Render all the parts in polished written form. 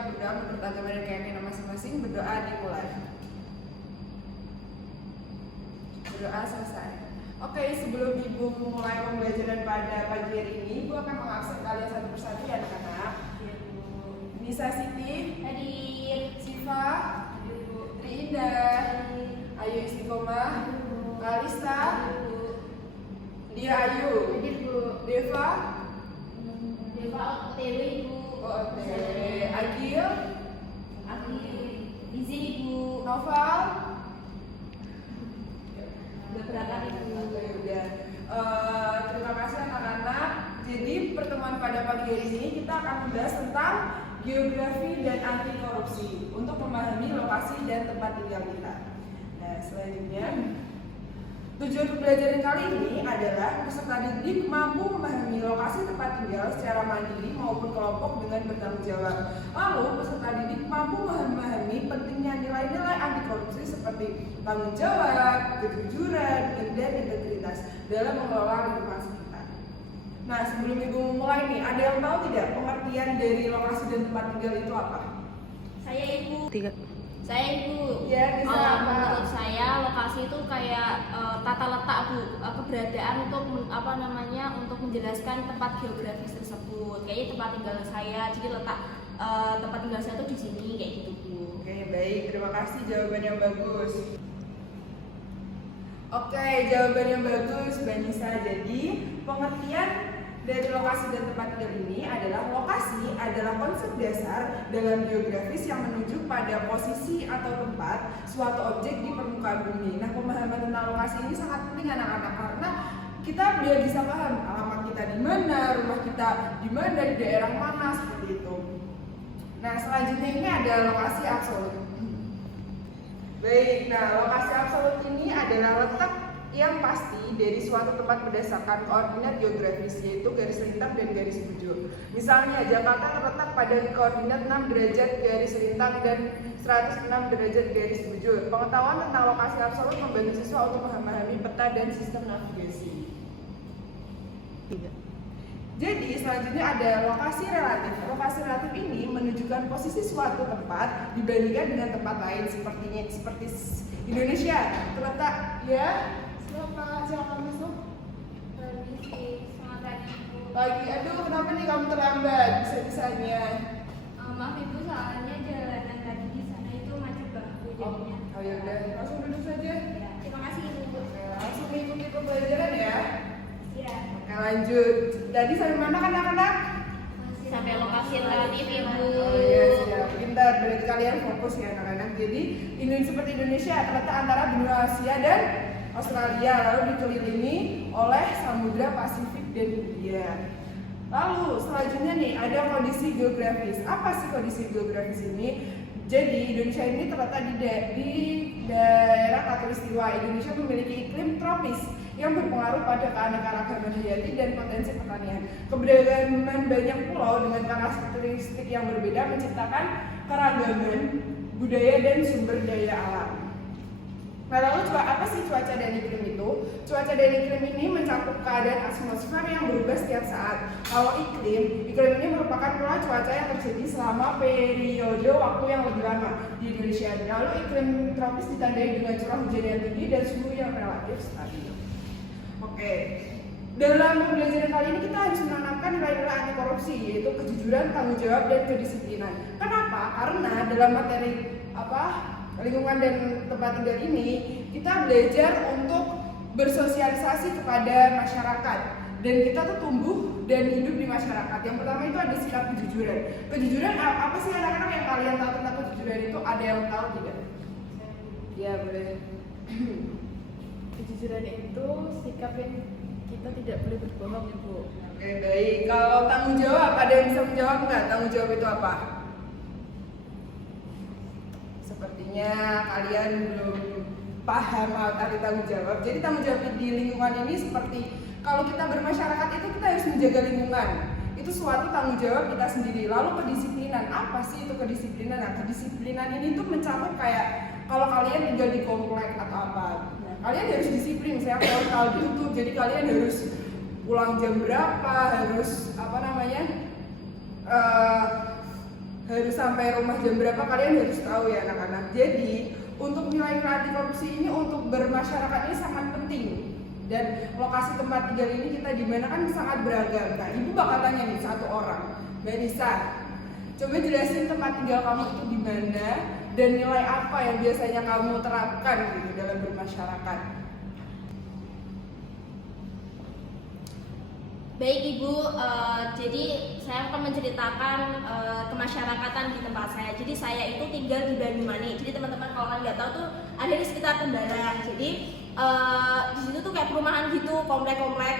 kita berdoa menurut agama dan keyakinan masing-masing. Berdoa dimulai. Berdoa selesai. Oke, sebelum Ibu mulai pembelajaran pada pagi hari ini, Ibu akan mengabsen kalian satu persatu ya anak-anak. Nisa Siti, Hadir. Siva, Triindah, Ayu Istiqomah, Kalista, Dia Ayu, Hadir, Bu. Deva, Deva OTW, Ibu. Oke, Agil, Akhir. Izin, Ibu. Noval. Udah berangkat, Ibu. Oke, udah. Terima kasih anak-anak. Jadi pertemuan pada pagi hari ini kita akan membahas tentang geografi dan anti korupsi untuk memahami lokasi dan tempat tinggal kita. Nah, selanjutnya tujuan pembelajaran kali ini adalah peserta didik mampu memahami lokasi tempat tinggal secara mandiri maupun kelompok dengan bertanggung jawab. Lalu peserta didik mampu memahami pentingnya nilai-nilai anti korupsi seperti tanggung jawab, kejujuran, dan integritas dalam mengelola lingkungan sekitar. Nah, sebelum Ibu mulai nih, ada yang tahu tidak pengertian dari lokasi dan tempat tinggal itu apa? Saya, Ibu. Tiga. Saya, Ibu. Ya, bisa apa? Menurut saya lokasi itu kayak tata letak, Bu, keberadaan untuk untuk menjelaskan tempat geografis tersebut. Kayaknya tempat tinggal saya, jadi letak tempat tinggal saya itu di sini kayak gitu, Bu. Oke, baik. Terima kasih jawaban yang bagus. Oke, jawaban yang bagus, Mbak Nisa. Jadi, pengertian dari lokasi dan tempat tinggal ini adalah lokasi adalah konsep dasar dalam geografis yang menunjuk pada posisi atau tempat suatu objek di permukaan bumi. Nah, pemahaman tentang lokasi ini sangat penting anak-anak karena kita biar bisa paham alamat kita di mana, rumah kita di mana, di daerah mana, seperti itu. Nah, selanjutnya ini ada lokasi absolut. Baik, nah lokasi absolut ini adalah letak yang pasti dari suatu tempat berdasarkan koordinat geografis, yaitu garis lintang dan garis bujur. Misalnya, Jakarta terletak pada koordinat 6 derajat garis lintang dan 106 derajat garis bujur. Pengetahuan tentang lokasi absolut membantu siswa untuk memahami peta dan sistem navigasi. Tiga. Jadi selanjutnya ada lokasi relatif. Lokasi relatif ini menunjukkan posisi suatu tempat dibandingkan dengan tempat lain seperti Indonesia terletak ya. Silakan masuk. Permisi, selamat pagi, Ibu. Pagi, aduh kenapa nih kamu terlambat bisa-bisanya? Maaf, Ibu, soalnya jalanan tadi di sana itu macet banget, Bu, jadinya. Oh ya udah, langsung duduk saja. Ya, terima kasih, Ibu. Oke, langsung mengikuti pembelajaran ya. Ya. Oke, lanjut. Tadi sampai mana kan anak-anak? Sampai lokasi relatif, Ibu. Oh iya, siap. Pintar, berarti kalian fokus ya anak-anak. Jadi, seperti Indonesia terletak antara benua Asia dan Australia, lalu dikelilingi oleh Samudra Pasifik dan Hindia. Lalu selanjutnya nih ada kondisi geografis. Apa sih kondisi geografis ini? Jadi Indonesia ini terletak di daerah Khatulistiwa. Indonesia memiliki iklim tropis yang berpengaruh pada keanekaragaman hayati dan potensi pertanian. Keberagaman banyak pulau dengan karakteristik yang berbeda menciptakan keragaman budaya dan sumber daya alam. Nah, lalu apa sih cuaca dan iklim itu? Cuaca dan iklim ini mencakup keadaan atmosfer yang berubah setiap saat. Kalau iklim ini merupakan pola cuaca yang terjadi selama periode waktu yang lebih lama di Indonesia. Lalu iklim tropis ditandai dengan curah hujan yang tinggi dan suhu yang relatif stabil. Oke. Dalam pembelajaran kali ini kita harus menanamkan nilai-nilai anti korupsi, yaitu kejujuran, tanggung jawab, dan kedisiplinan. Kenapa? Karena dalam materi lingkungan dan tempat tinggal ini kita belajar untuk bersosialisasi kepada masyarakat dan kita tuh tumbuh dan hidup di masyarakat. Yang pertama itu ada sikap kejujuran. Kejujuran apa sih anak-anak yang kalian tahu tentang kejujuran itu? Ada yang tahu tidak? Ya boleh. Kejujuran itu sikap yang kita tidak boleh berbohong, Ibu. Oke, baik. Kalau tanggung jawab, ada yang bisa menjawab nggak? Tanggung jawab itu apa? Sepertinya kalian belum paham arti tanggung jawab. Jadi tanggung jawab di lingkungan ini seperti kalau kita bermasyarakat itu kita harus menjaga lingkungan. Itu suatu tanggung jawab kita sendiri. Lalu kedisiplinan, apa sih itu kedisiplinan? Nah, kedisiplinan ini tuh mencakup kayak kalau kalian tinggal di komplek atau apa. Nah, kalian harus disiplin, misalnya kalau ditutup, jadi kalian harus pulang jam berapa, harus harus sampai rumah jam berapa, kalian harus tahu ya anak-anak. Jadi untuk nilai-nilai anti korupsi ini untuk bermasyarakat ini sangat penting. Dan lokasi tempat tinggal ini kita di mana kan sangat beragam. Nah, ibu bakal tanya nih satu orang, Mbak Nisa, coba jelasin tempat tinggal kamu itu di mana dan nilai apa yang biasanya kamu terapkan gitu dalam bermasyarakat. Baik Ibu, jadi saya akan menceritakan kemasyarakatan di tempat saya. Jadi saya itu tinggal di Banyumani. Jadi teman-teman kalau kalian nggak tahu tuh ada di sekitar Tembalang. Jadi di situ tuh kayak perumahan gitu, komplek-komplek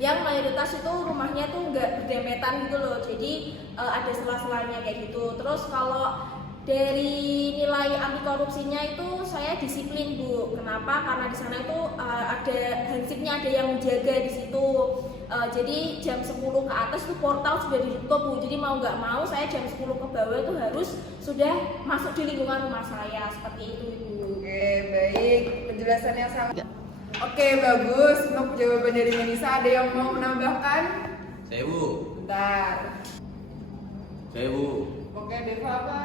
yang mayoritas itu rumahnya tuh nggak berdempetan gitu loh. Jadi ada sela-selanya kayak gitu. Terus kalau dari nilai anti korupsinya itu saya disiplin Bu. Kenapa? Karena di sana itu ada hansipnya, ada yang menjaga di situ. Jadi jam 10 ke atas itu portal sudah ditutup Bu. Jadi mau nggak mau saya jam 10 ke bawah itu harus sudah masuk di lingkungan rumah saya. Seperti itu Ibu. Oke, baik. Penjelasannya sangat. Oke, bagus. Untuk jawaban dari Melisa, ada yang mau menambahkan? Saya Bu. Bentar. Saya Bu. Oke, Deva apa?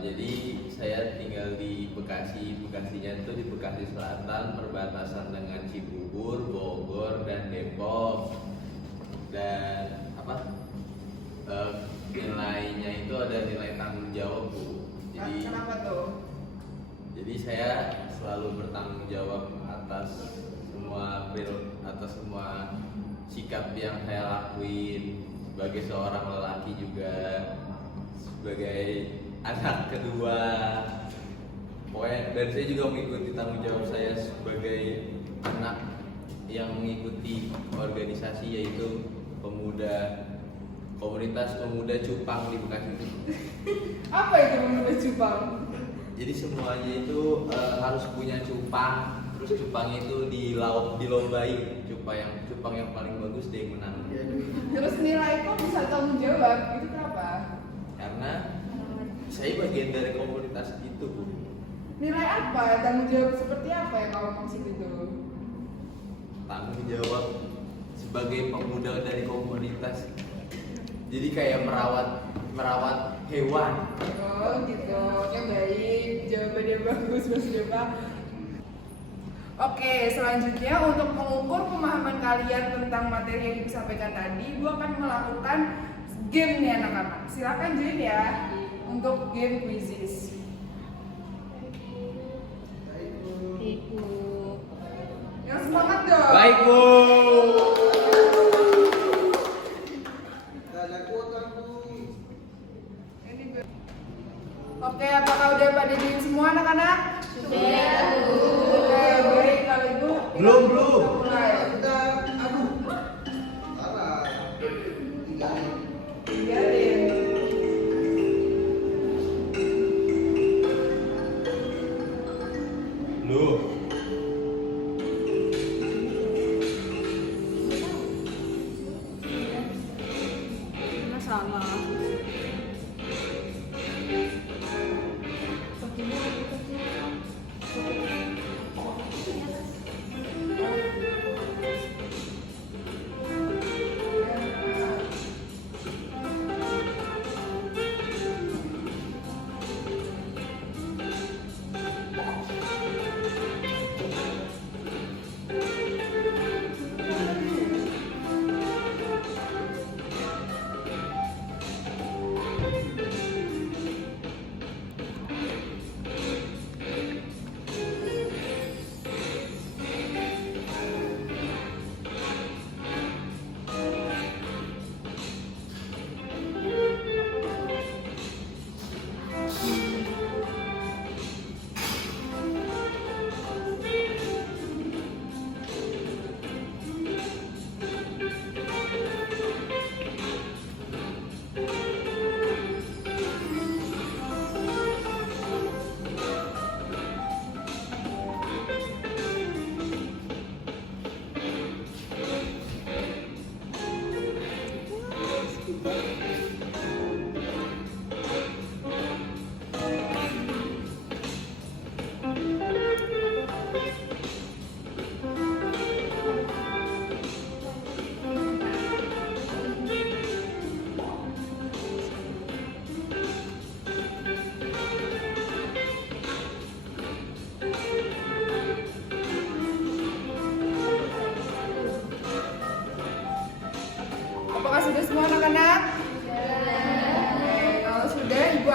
Jadi saya tinggal di Bekasi. Bekasinya itu di Bekasi Selatan, perbatasan dengan Cibubur, Bogor, dan Depok. Dan nilainya itu ada nilai tanggung jawab Bu. Kenapa tuh? Jadi saya selalu bertanggung jawab atas semua sikap yang saya lakuin sebagai seorang lelaki juga, sebagai anak kedua. Pokoknya, dan saya juga mengikuti tanggung jawab saya sebagai anak yang mengikuti organisasi yaitu komunitas pemuda Cupang di Bekasi. Apa itu pemuda Cupang? Jadi semuanya itu harus punya cupang, terus cupang itu dilombai, cupang yang paling bagus dia yang menang. Terus nilai kok bisa tanggung jawab? Itu kenapa? Karena saya bagian dari komunitas itu Bu. Nilai apa? Tanggung jawab seperti apa yang kamu maksud itu? Tanggung jawab sebagai pemuda dari komunitas. Jadi kayak merawat hewan. Oh gitu, oke baik, jawabannya bagus Mas Deva. Oke, selanjutnya untuk mengukur pemahaman kalian tentang materi yang disampaikan tadi, gue akan melakukan game nih anak-anak. Silakan join ya untuk game quizzes. Ibu. Yang semangat dong. Baik Bu. Oke, apakah udah pada join semua anak-anak? Sudah Bu. Oke, baik kalau ibu. Belum. Kita mulai. Tinggalin. Loh. Masalah.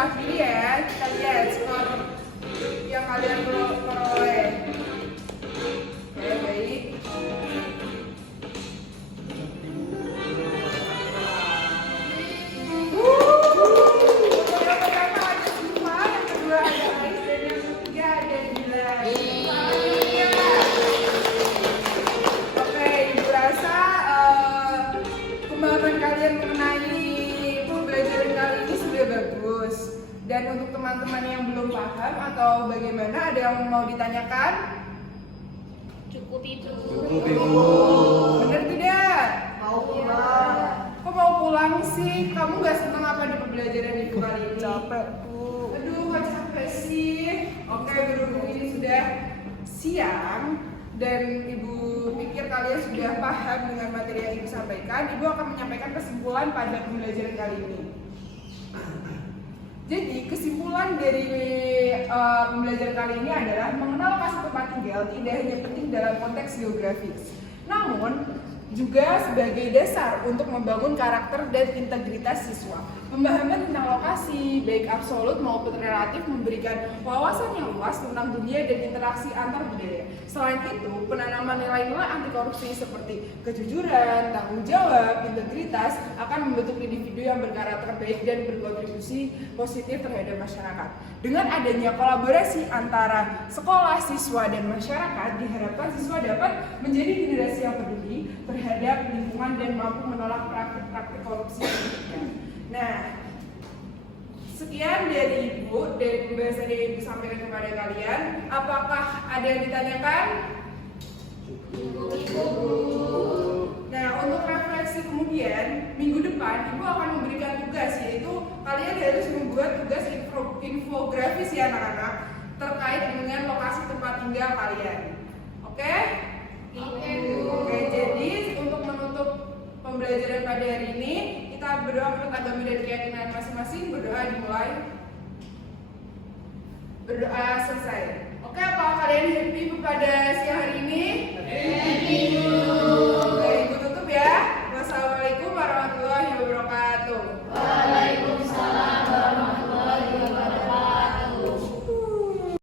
akhiri ya. Kita lihat skor yang kalian peroleh. Oke, baik. Yang pertama ada Siva, yang kedua ada Ais, dan yang ketiga ada Dilan. Oke, Ibu rasa pemahaman kalian mengenai pembelajaran kali ini sudah bagus. Dan untuk teman-teman yang belum paham atau bagaimana, ada yang mau ditanyakan? Cukup itu. Benar tidak? Mau pulang. Kok mau pulang sih? Kamu gak senang apa di pembelajaran Ibu kali ini? Capek, Bu. Aduh, kok capek sih? Oke, berhubung ini sudah siang dan Ibu pikir kalian sudah paham dengan materi yang Ibu sampaikan, Ibu akan menyampaikan kesimpulan pada pembelajaran kali ini. Jadi kesimpulan dari pembelajaran kali ini adalah mengenal lokasi tempat tinggal tidak hanya penting dalam konteks geografis, namun juga sebagai dasar untuk membangun karakter dan integritas siswa. Pemahaman tentang lokasi, baik absolut maupun relatif, memberikan wawasan yang luas tentang dunia dan interaksi antar budaya. Selain itu, penanaman nilai-nilai anti korupsi seperti kejujuran, tanggung jawab, integritas akan membentuk individu yang berkarakter baik dan berkontribusi positif terhadap masyarakat. Dengan adanya kolaborasi antara sekolah, siswa, dan masyarakat, diharapkan siswa dapat menjadi generasi yang peduli terhadap lingkungan dan mampu menolak praktik-praktik korupsi. Nah, sekian dari Ibu dan pembahasan yang Ibu sampaikan kepada kalian. Apakah ada yang ditanyakan? Nah, untuk refleksi kemudian, minggu depan Ibu akan memberikan tugas, yaitu kalian harus membuat tugas infografis ya anak-anak, terkait dengan lokasi tempat tinggal kalian. Oke? Oke, jadi untuk menutup pembelajaran pada hari ini, kita berdoa menurut agama dan keyakinan masing-masing. Berdoa dimulai. Berdoa selesai. Oke, apa kalian happy pada